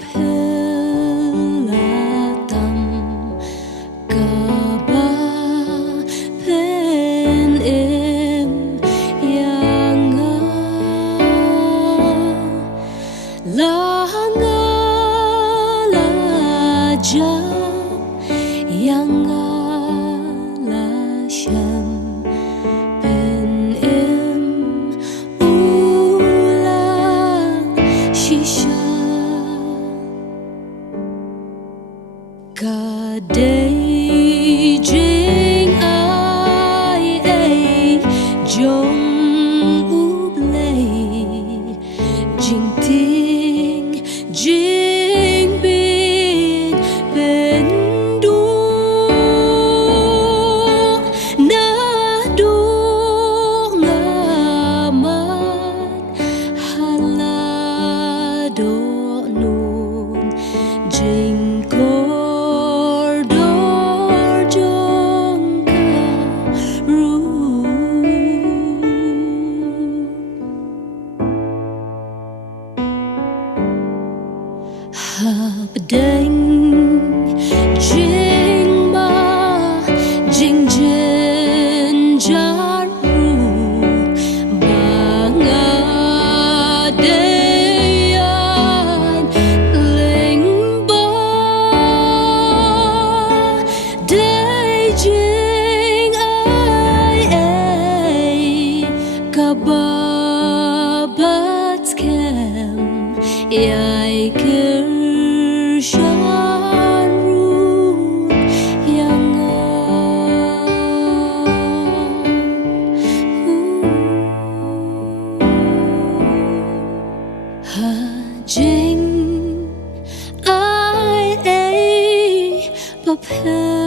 Baphylla tam kaba pen im yanga langa la ja yanga la sham pen im ulang shisha Jingaiei jong khublei kyrteng jing bin bên du na du ngamat hala do nun jing Blei Un jing jen jaru banga dayan ling ba day jing ai kaba bat kem yai Jingaiei Baphylla